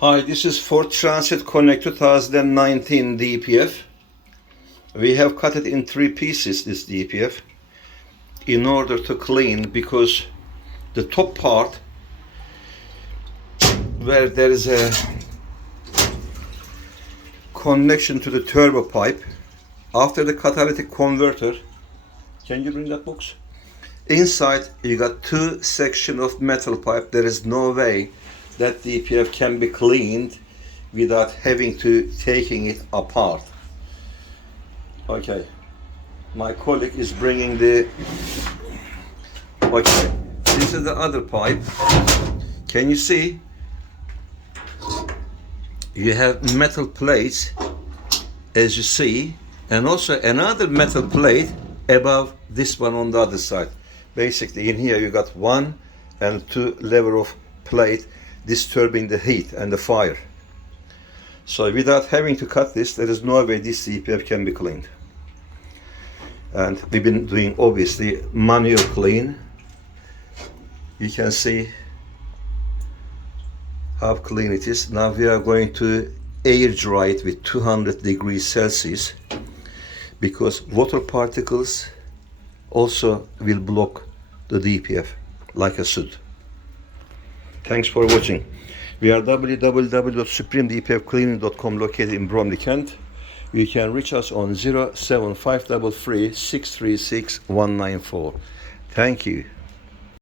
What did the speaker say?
Hi, this is for Transit Connect 2019 DPF. We have cut it in 3 pieces, this DPF, in order to clean, because the top part where there is a connection to the turbo pipe, after the catalytic converter, can you bring that box? Inside you got 2 sections of metal pipe. There is no way that DPF can be cleaned without having to taking it apart. Okay, my colleague is bringing the, okay, this is the other pipe. Can you see? You have metal plates, as you see, and also another metal plate above this one on the other side. Basically in here you got 1 and 2 level of plate disturbing the heat and the fire. So without having to cut this, there is no way this DPF can be cleaned. And we've been doing obviously manual clean. You can see how clean it is. Now we are going to air dry it with 200 degrees Celsius, because water particles also will block the DPF like a soot. Thanks for watching. We are www.supremedpfcleaning.com, located in Bromley, Kent. You can reach us on 07533 636 194. Thank you.